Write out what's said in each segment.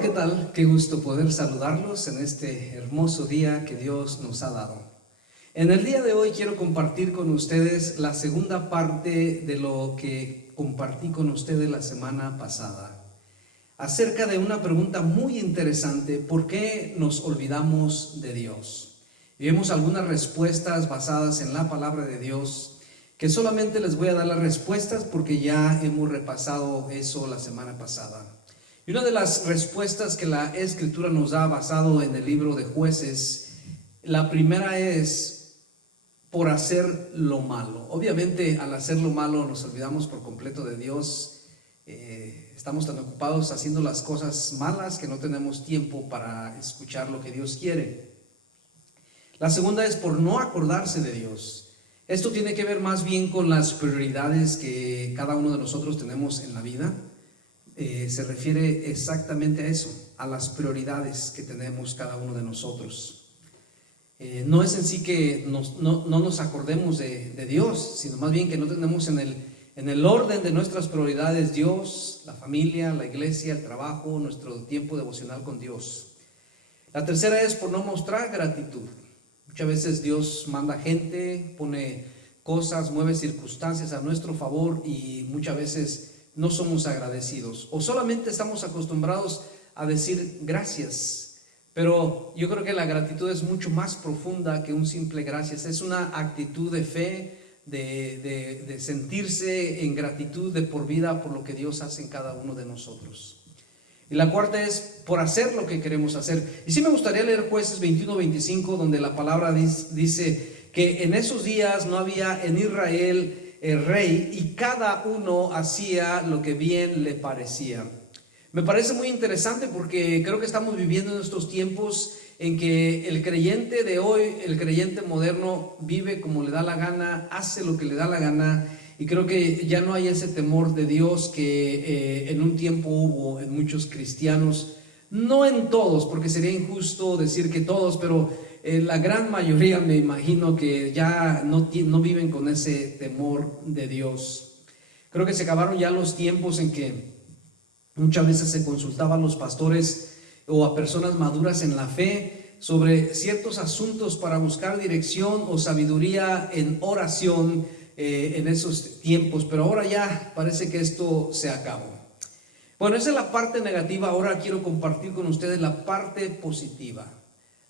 Hola, ¿qué tal? Qué gusto poder saludarlos en este hermoso día que Dios nos ha dado. En el día de hoy quiero compartir con ustedes la segunda parte de lo que compartí con ustedes la semana pasada, acerca de una pregunta muy interesante: ¿por qué nos olvidamos de Dios? Y vemos algunas respuestas basadas en la palabra de Dios, que solamente les voy a dar las respuestas porque ya hemos repasado eso la semana pasada. Y una de las respuestas que la Escritura nos da, basado en el libro de Jueces, la primera es: por hacer lo malo. Obviamente, al hacer lo malo nos olvidamos por completo de Dios. Estamos tan ocupados haciendo las cosas malas que no tenemos tiempo para escuchar lo que Dios quiere. La segunda es por no acordarse de Dios. Esto tiene que ver más bien con las prioridades que cada uno de nosotros tenemos en la vida. Se refiere exactamente a eso, a las prioridades que tenemos cada uno de nosotros. No es en sí que no nos acordemos de Dios, sino más bien que no tenemos en el orden de nuestras prioridades Dios, la familia, la iglesia, el trabajo, nuestro tiempo devocional con Dios. La tercera es por no mostrar gratitud. Muchas veces Dios manda gente, pone cosas, mueve circunstancias a nuestro favor y muchas veces no somos agradecidos, o solamente estamos acostumbrados a decir gracias. Pero yo creo que la gratitud es mucho más profunda que un simple gracias. Es una actitud de fe, de sentirse en gratitud de por vida por lo que Dios hace en cada uno de nosotros. Y la cuarta es por hacer lo que queremos hacer. Y sí me gustaría leer Jueces 21-25, donde la palabra dice que en esos días no había en Israel el rey, y cada uno hacía lo que bien le parecía. Me parece muy interesante porque creo que estamos viviendo en estos tiempos en que el creyente de hoy, el creyente moderno, vive como le da la gana, hace lo que le da la gana, y creo que ya no hay ese temor de Dios que en un tiempo hubo en muchos cristianos. No en todos, porque sería injusto decir que todos, pero la gran mayoría me imagino que ya no viven con ese temor de Dios. Creo que se acabaron ya los tiempos en que muchas veces se consultaba a los pastores o a personas maduras en la fe sobre ciertos asuntos para buscar dirección o sabiduría en oración en esos tiempos, pero ahora ya parece que esto se acabó. Bueno, esa es la parte negativa. Ahora quiero compartir con ustedes la parte positiva.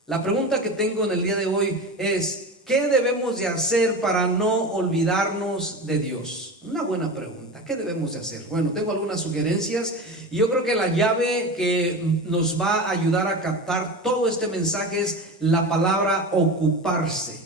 La pregunta que tengo en el día de hoy es: ¿qué debemos de hacer para no olvidarnos de Dios? Una buena pregunta. ¿Qué debemos de hacer? Bueno, tengo algunas sugerencias y yo creo que la llave que nos va a ayudar a captar todo este mensaje es la palabra ocuparse.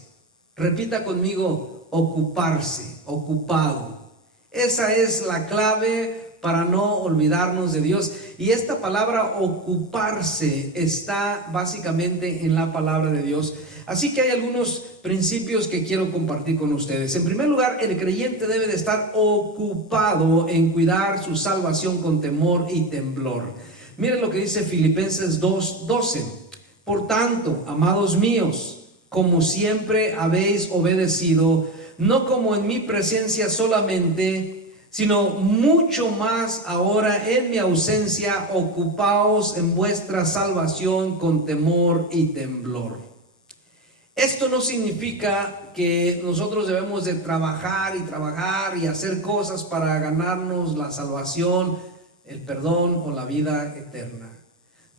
Repita conmigo: ocuparse, ocupado. Esa es la clave para no olvidarnos de Dios. Y esta palabra ocuparse está básicamente en la palabra de Dios. Así que hay algunos principios que quiero compartir con ustedes. En primer lugar, el creyente debe de estar ocupado en cuidar su salvación con temor y temblor. Miren lo que dice Filipenses 2:12. Por tanto, amados míos, como siempre habéis obedecido, no como en mi presencia solamente, sino mucho más ahora en mi ausencia, ocupaos en vuestra salvación con temor y temblor. Esto no significa que nosotros debemos de trabajar y hacer cosas para ganarnos la salvación, el perdón o la vida eterna.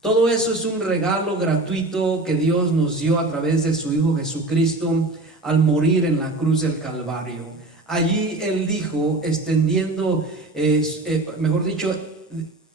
Todo eso es un regalo gratuito que Dios nos dio a través de su Hijo Jesucristo al morir en la cruz del Calvario. Allí Él dijo,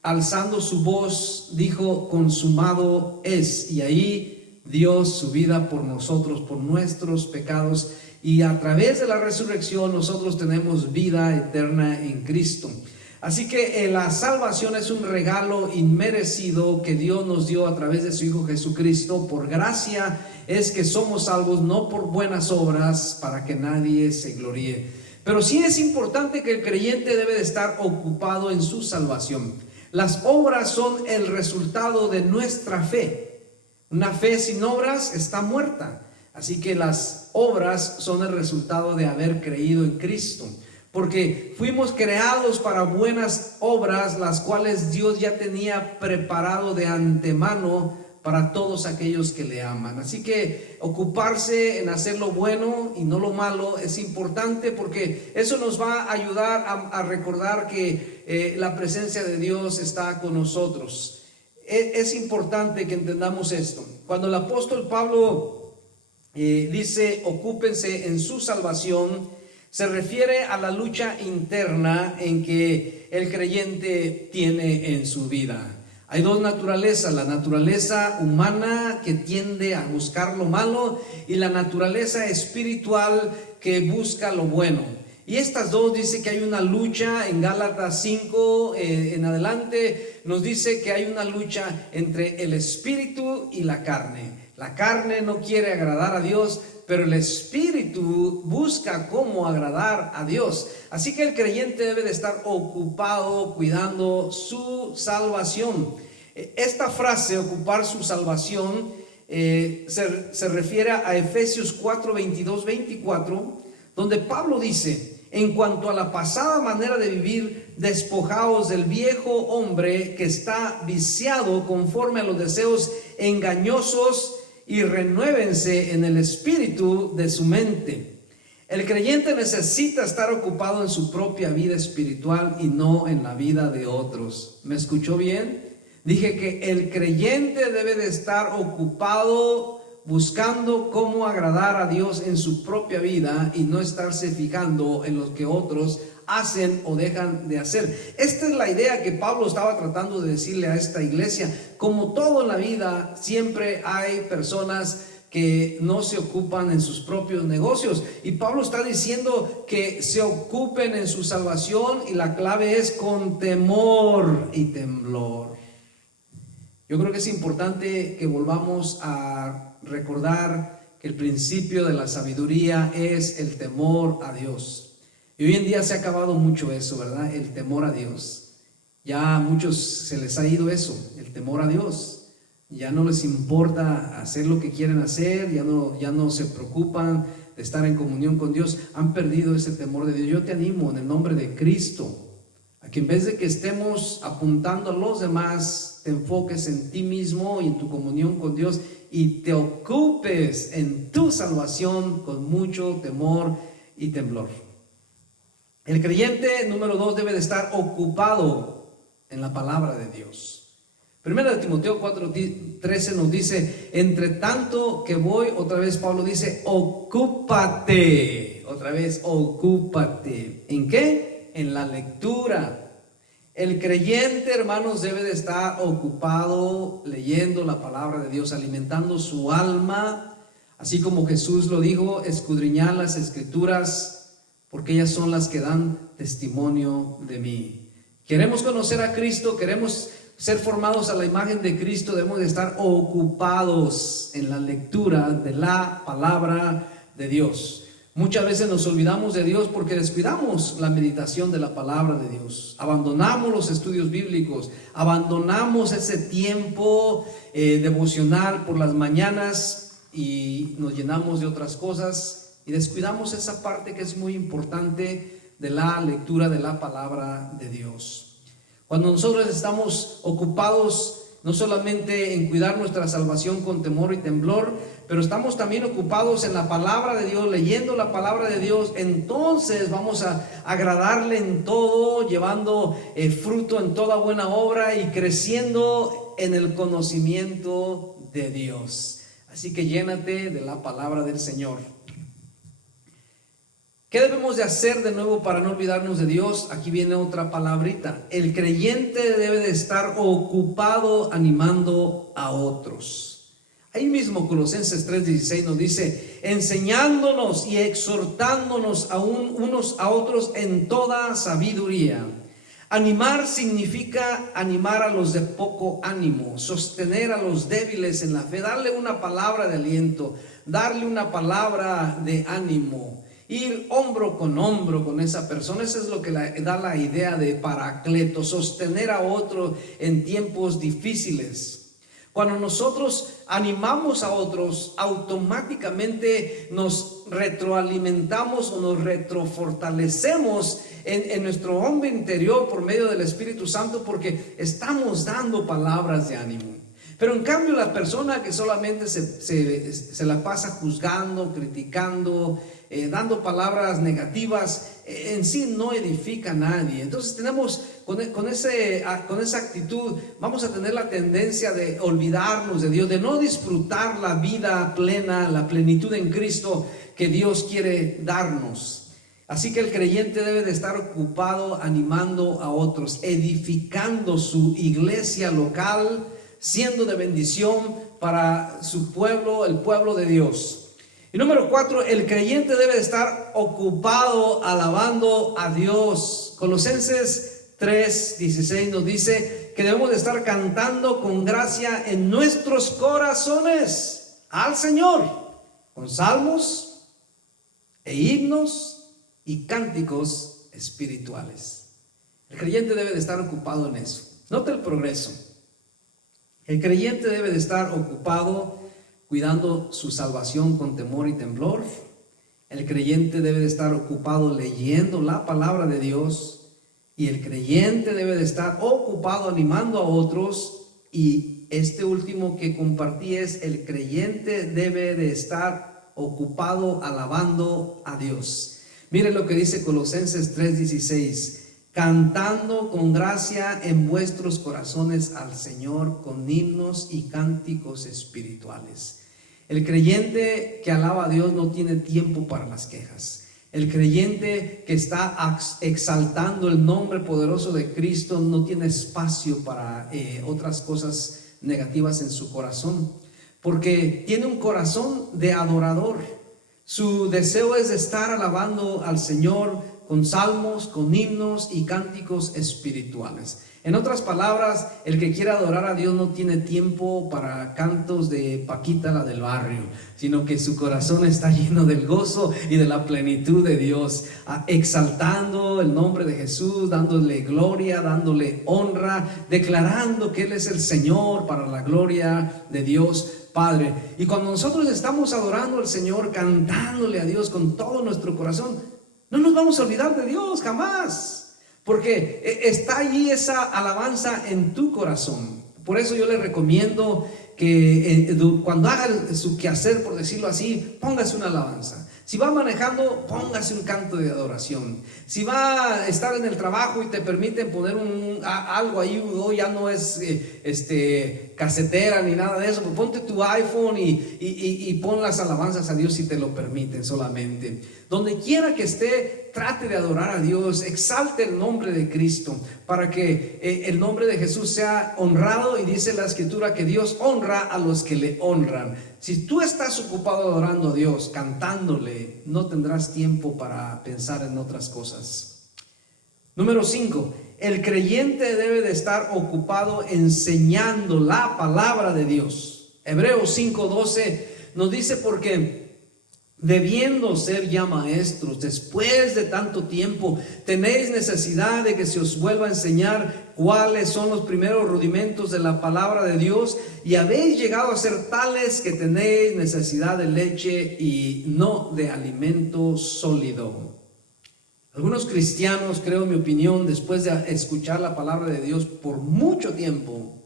alzando su voz, dijo: consumado es. Y ahí dio su vida por nosotros, por nuestros pecados. Y a través de la resurrección nosotros tenemos vida eterna en Cristo. Así que la salvación es un regalo inmerecido que Dios nos dio a través de su Hijo Jesucristo. Por gracia es que somos salvos, no por buenas obras, para que nadie se gloríe. Pero sí es importante que el creyente debe de estar ocupado en su salvación. Las obras son el resultado de nuestra fe. Una fe sin obras está muerta. Así que las obras son el resultado de haber creído en Cristo. porque fuimos creados para buenas obras, las cuales Dios ya tenía preparado de antemano para todos aquellos que le aman. Así que ocuparse en hacer lo bueno y no lo malo es importante, porque eso nos va a ayudar a recordar que la presencia de Dios está con nosotros. Es importante que entendamos esto. Cuando el apóstol Pablo dice ocúpense en su salvación, se refiere a la lucha interna en que el creyente tiene en su vida. Hay dos naturalezas: la naturaleza humana, que tiende a buscar lo malo, y la naturaleza espiritual, que busca lo bueno. Y estas dos, dice que hay una lucha. En Gálatas 5 en adelante nos dice que hay una lucha entre el espíritu y la carne. La carne no quiere agradar a Dios, pero el espíritu busca cómo agradar a Dios. Así que el creyente debe de estar ocupado cuidando su salvación. Esta frase, ocupar su salvación, se refiere a Efesios 4, 22, 24, donde Pablo dice: en cuanto a la pasada manera de vivir, despojaos del viejo hombre que está viciado conforme a los deseos engañosos, y renuévense en el espíritu de su mente. El creyente necesita estar ocupado en su propia vida espiritual y no en la vida de otros. ¿Me escuchó bien? Dije que el creyente debe de estar ocupado buscando cómo agradar a Dios en su propia vida y no estarse fijando en lo que otros hacen o dejan de hacer. Esta es la idea que Pablo estaba tratando de decirle a esta iglesia. Como todo en la vida, siempre hay personas que no se ocupan en sus propios negocios, y Pablo está diciendo que se ocupen en su salvación, y la clave es con temor y temblor. Yo creo que es importante que volvamos a recordar que el principio de la sabiduría es el temor a Dios. Y hoy en día se ha acabado mucho eso, ¿verdad? El temor a Dios. Ya a muchos se les ha ido eso, el temor a Dios. Ya no les importa hacer lo que quieren hacer, ya no se preocupan de estar en comunión con Dios. Han perdido ese temor de Dios. Yo te animo en el nombre de Cristo a que en vez de que estemos apuntando a los demás, te enfoques en ti mismo y en tu comunión con Dios, y te ocupes en tu salvación con mucho temor y temblor. El creyente, número 2, debe de estar ocupado en la palabra de Dios. Primera de Timoteo 4:13 nos dice: entre tanto que voy, otra vez Pablo dice, ocúpate. Otra vez, ocúpate. ¿En qué? En la lectura. El creyente, hermanos, debe de estar ocupado leyendo la palabra de Dios, alimentando su alma, así como Jesús lo dijo: escudriñad las escrituras, porque ellas son las que dan testimonio de mí. Queremos conocer a Cristo, queremos ser formados a la imagen de Cristo, debemos de estar ocupados en la lectura de la palabra de Dios. Muchas veces nos olvidamos de Dios porque descuidamos la meditación de la palabra de Dios. Abandonamos los estudios bíblicos, abandonamos ese tiempo devocional por las mañanas y nos llenamos de otras cosas. Y descuidamos esa parte que es muy importante de la lectura de la palabra de Dios. Cuando nosotros estamos ocupados no solamente en cuidar nuestra salvación con temor y temblor, pero estamos también ocupados en la palabra de Dios, leyendo la palabra de Dios, entonces vamos a agradarle en todo, llevando fruto en toda buena obra y creciendo en el conocimiento de Dios. Así que llénate de la palabra del Señor. ¿Qué debemos de hacer de nuevo para no olvidarnos de Dios? Aquí viene otra palabrita. El creyente debe de estar ocupado animando a otros. Ahí mismo Colosenses 3:16 nos dice: enseñándonos y exhortándonos unos a otros en toda sabiduría. Animar significa animar a los de poco ánimo, sostener a los débiles en la fe, darle una palabra de aliento, darle una palabra de ánimo. Ir hombro con esa persona. Eso es lo que da la idea de paracleto, sostener a otro en tiempos difíciles. Cuando nosotros animamos a otros, automáticamente nos retroalimentamos o nos retrofortalecemos en nuestro hombre interior por medio del Espíritu Santo, porque estamos dando palabras de ánimo. Pero en cambio la persona que solamente se la pasa juzgando, criticando, dando palabras negativas, en sí no edifica a nadie. Entonces tenemos, con esa actitud, vamos a tener la tendencia de olvidarnos de Dios, de no disfrutar la vida plena, la plenitud en Cristo que Dios quiere darnos. Así que el creyente debe de estar ocupado animando a otros, edificando su iglesia local, siendo de bendición para su pueblo, el pueblo de Dios. Y número 4, el creyente debe de estar ocupado alabando a Dios. Colosenses 3:16 nos dice que debemos de estar cantando con gracia en nuestros corazones al Señor, con salmos e himnos y cánticos espirituales. El creyente debe de estar ocupado en eso. Nota el progreso. El creyente debe de estar ocupado cuidando su salvación con temor y temblor. El creyente debe de estar ocupado leyendo la palabra de Dios. Y el creyente debe de estar ocupado animando a otros. Y este último que compartí es: el creyente debe de estar ocupado alabando a Dios. Miren lo que dice Colosenses 3:16. Cantando con gracia en vuestros corazones al Señor con himnos y cánticos espirituales. El creyente que alaba a Dios no tiene tiempo para las quejas. El creyente que está exaltando el nombre poderoso de Cristo no tiene espacio para otras cosas negativas en su corazón, porque tiene un corazón de adorador. Su deseo es estar alabando al Señor con salmos, con himnos y cánticos espirituales. En otras palabras, el que quiere adorar a Dios no tiene tiempo para cantos de Paquita, la del barrio, sino que su corazón está lleno del gozo y de la plenitud de Dios, exaltando el nombre de Jesús, dándole gloria, dándole honra, declarando que Él es el Señor para la gloria de Dios Padre. Y cuando nosotros estamos adorando al Señor, cantándole a Dios con todo nuestro corazón, no nos vamos a olvidar de Dios jamás, porque está allí esa alabanza en tu corazón. Por eso yo le recomiendo que cuando haga su quehacer, por decirlo así, póngase una alabanza. Si va manejando, póngase un canto de adoración. Si va a estar en el trabajo y te permiten poner algo ahí, hoy ya no es casetera ni nada de eso, pues ponte tu iPhone y pon las alabanzas a Dios si te lo permiten solamente. Donde quiera que esté, trate de adorar a Dios, exalte el nombre de Cristo para que el nombre de Jesús sea honrado. Y dice la Escritura que Dios honra a los que le honran. Si tú estás ocupado adorando a Dios, cantándole, no tendrás tiempo para pensar en otras cosas. Número 5, el creyente debe de estar ocupado enseñando la palabra de Dios. Hebreos 5:12 nos dice: porque debiendo ser ya maestros, después de tanto tiempo, tenéis necesidad de que se os vuelva a enseñar cuáles son los primeros rudimentos de la palabra de Dios, y habéis llegado a ser tales que tenéis necesidad de leche y no de alimento sólido. Algunos cristianos, creo en mi opinión, después de escuchar la palabra de Dios por mucho tiempo,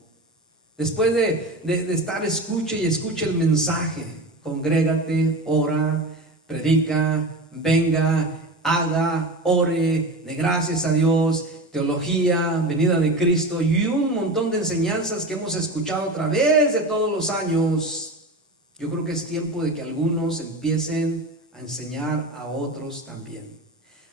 después de estar escuche y escuche el mensaje, congrégate, ora, predica, venga, haga, ore, de gracias a Dios, teología, venida de Cristo y un montón de enseñanzas que hemos escuchado a través de todos los años. Yo creo que es tiempo de que algunos empiecen a enseñar a otros también.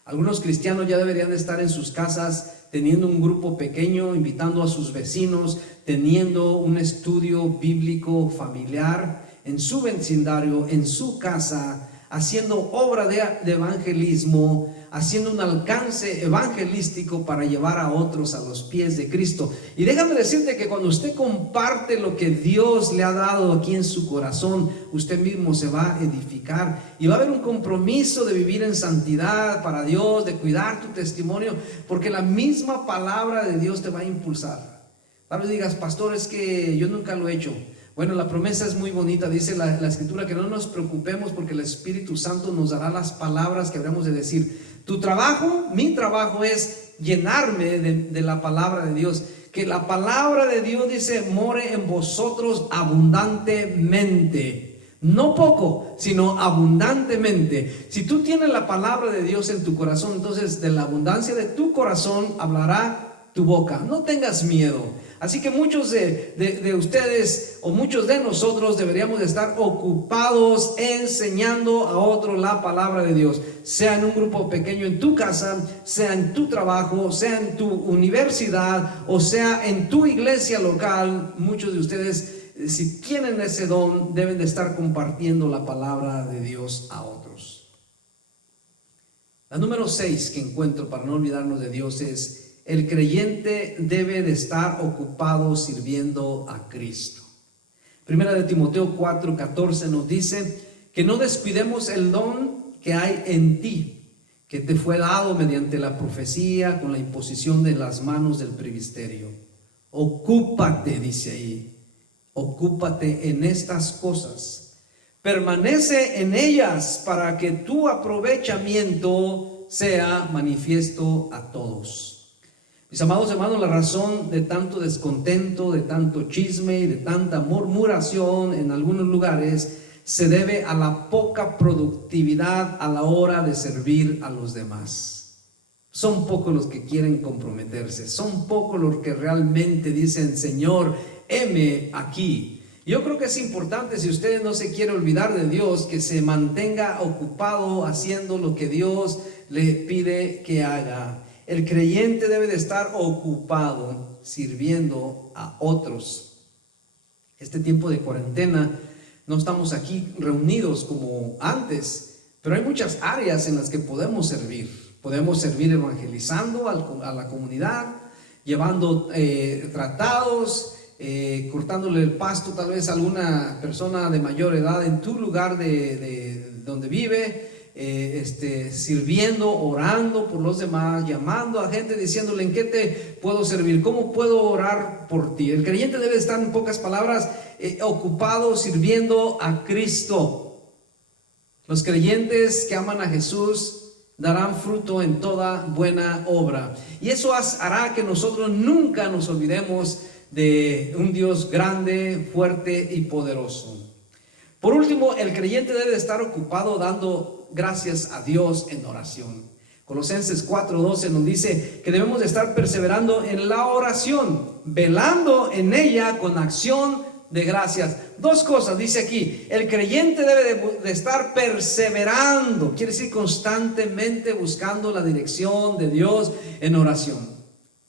Algunos cristianos ya deberían de estar en sus casas teniendo un grupo pequeño, invitando a sus vecinos, teniendo un estudio bíblico familiar en su vecindario, en su casa, haciendo obra de evangelismo, haciendo un alcance evangelístico para llevar a otros a los pies de Cristo. Y déjame decirte que cuando usted comparte lo que Dios le ha dado aquí en su corazón, usted mismo se va a edificar y va a haber un compromiso de vivir en santidad para Dios, de cuidar tu testimonio, porque la misma palabra de Dios te va a impulsar. Tal vez digas: pastor, es que yo nunca lo he hecho. Bueno, la promesa es muy bonita, dice la Escritura, que no nos preocupemos porque el Espíritu Santo nos dará las palabras que habremos de decir. Tu trabajo, mi trabajo es llenarme de la palabra de Dios. Que la palabra de Dios, dice, more en vosotros abundantemente. No poco, sino abundantemente. Si tú tienes la palabra de Dios en tu corazón, entonces de la abundancia de tu corazón hablará tu boca. No tengas miedo. Así que muchos de ustedes o muchos de nosotros deberíamos de estar ocupados enseñando a otros la palabra de Dios. Sea en un grupo pequeño en tu casa, sea en tu trabajo, sea en tu universidad o sea en tu iglesia local. Muchos de ustedes, si tienen ese don, deben de estar compartiendo la palabra de Dios a otros. La número 6 que encuentro para no olvidarnos de Dios es: el creyente debe de estar ocupado sirviendo a Cristo. Primera de Timoteo 4:14 nos dice que no descuidemos el don que hay en ti, que te fue dado mediante la profecía con la imposición de las manos del presbiterio. Ocúpate, dice ahí. Ocúpate en estas cosas, permanece en ellas para que tu aprovechamiento sea manifiesto a todos. Mis amados hermanos, la razón de tanto descontento, de tanto chisme y de tanta murmuración en algunos lugares se debe a la poca productividad a la hora de servir a los demás. Son pocos los que quieren comprometerse, son pocos los que realmente dicen: Señor, heme aquí. Yo creo que es importante, si usted no se quiere olvidar de Dios, que se mantenga ocupado haciendo lo que Dios le pide que haga. El creyente debe de estar ocupado sirviendo a otros. Este tiempo de cuarentena no estamos aquí reunidos como antes, pero hay muchas áreas en las que podemos servir. Podemos servir evangelizando a la comunidad, llevando tratados, cortándole el pasto tal vez a alguna persona de mayor edad en tu lugar de donde vive, sirviendo, orando por los demás, llamando a gente, diciéndole: ¿en qué te puedo servir? ¿Cómo puedo orar por ti? El creyente debe estar, en pocas palabras, ocupado sirviendo a Cristo. Los creyentes que aman a Jesús darán fruto en toda buena obra, y eso hará que nosotros nunca nos olvidemos de un Dios grande, fuerte y poderoso. Por último, el creyente debe estar ocupado dando gracias a Dios en oración. Colosenses 4:12 nos dice que debemos de estar perseverando en la oración, velando en ella con acción de gracias. Dos cosas dice aquí: el creyente debe de estar perseverando, quiere decir constantemente buscando la dirección de Dios en oración.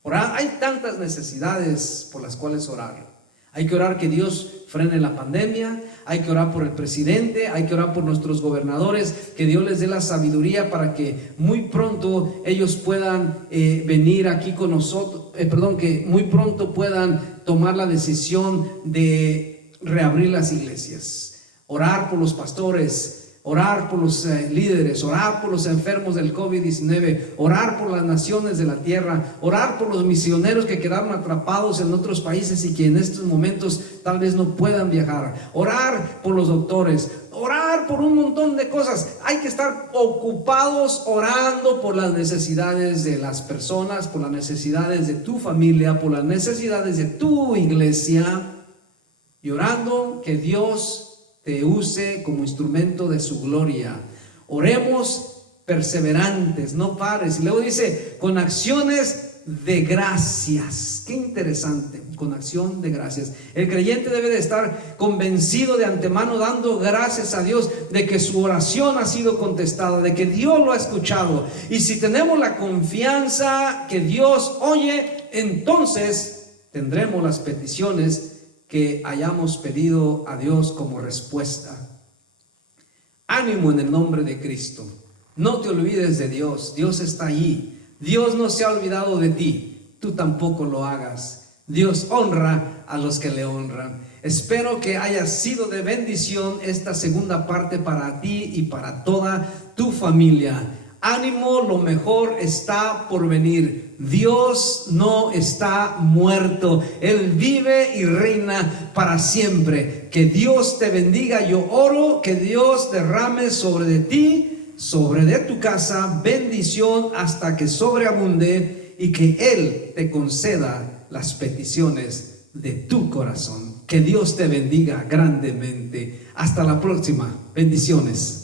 Orar, hay tantas necesidades por las cuales orar. Hay que orar que Dios frene la pandemia, hay que orar por el presidente, hay que orar por nuestros gobernadores, que Dios les dé la sabiduría para que muy pronto ellos puedan venir aquí con nosotros, que muy pronto puedan tomar la decisión de reabrir las iglesias. Orar por los pastores, orar por los líderes, orar por los enfermos del COVID-19, orar por las naciones de la tierra, orar por los misioneros que quedaron atrapados en otros países y que en estos momentos tal vez no puedan viajar, orar por los doctores, orar por un montón de cosas. Hay que estar ocupados orando por las necesidades de las personas, por las necesidades de tu familia, por las necesidades de tu iglesia, y orando que Dios te use como instrumento de su gloria. Oremos perseverantes, no pares. Y luego dice: con acciones de gracias. Qué interesante, con acción de gracias. El creyente debe de estar convencido de antemano, dando gracias a Dios de que su oración ha sido contestada, de que Dios lo ha escuchado. Y si tenemos la confianza que Dios oye, entonces tendremos las peticiones que hayamos pedido a Dios como respuesta. Ánimo en el nombre de Cristo. No te olvides de Dios. Dios está allí. Dios no se ha olvidado de ti. Tú tampoco lo hagas. Dios honra a los que le honran. Espero que haya sido de bendición esta segunda parte para ti y para toda tu familia. ánimo, lo mejor está por venir. Dios no está muerto, Él vive y reina para siempre. Que Dios te bendiga. Yo oro que Dios derrame sobre de ti, sobre de tu casa, bendición hasta que sobreabunde, y que Él te conceda las peticiones de tu corazón. Que Dios te bendiga grandemente. Hasta la próxima. Bendiciones.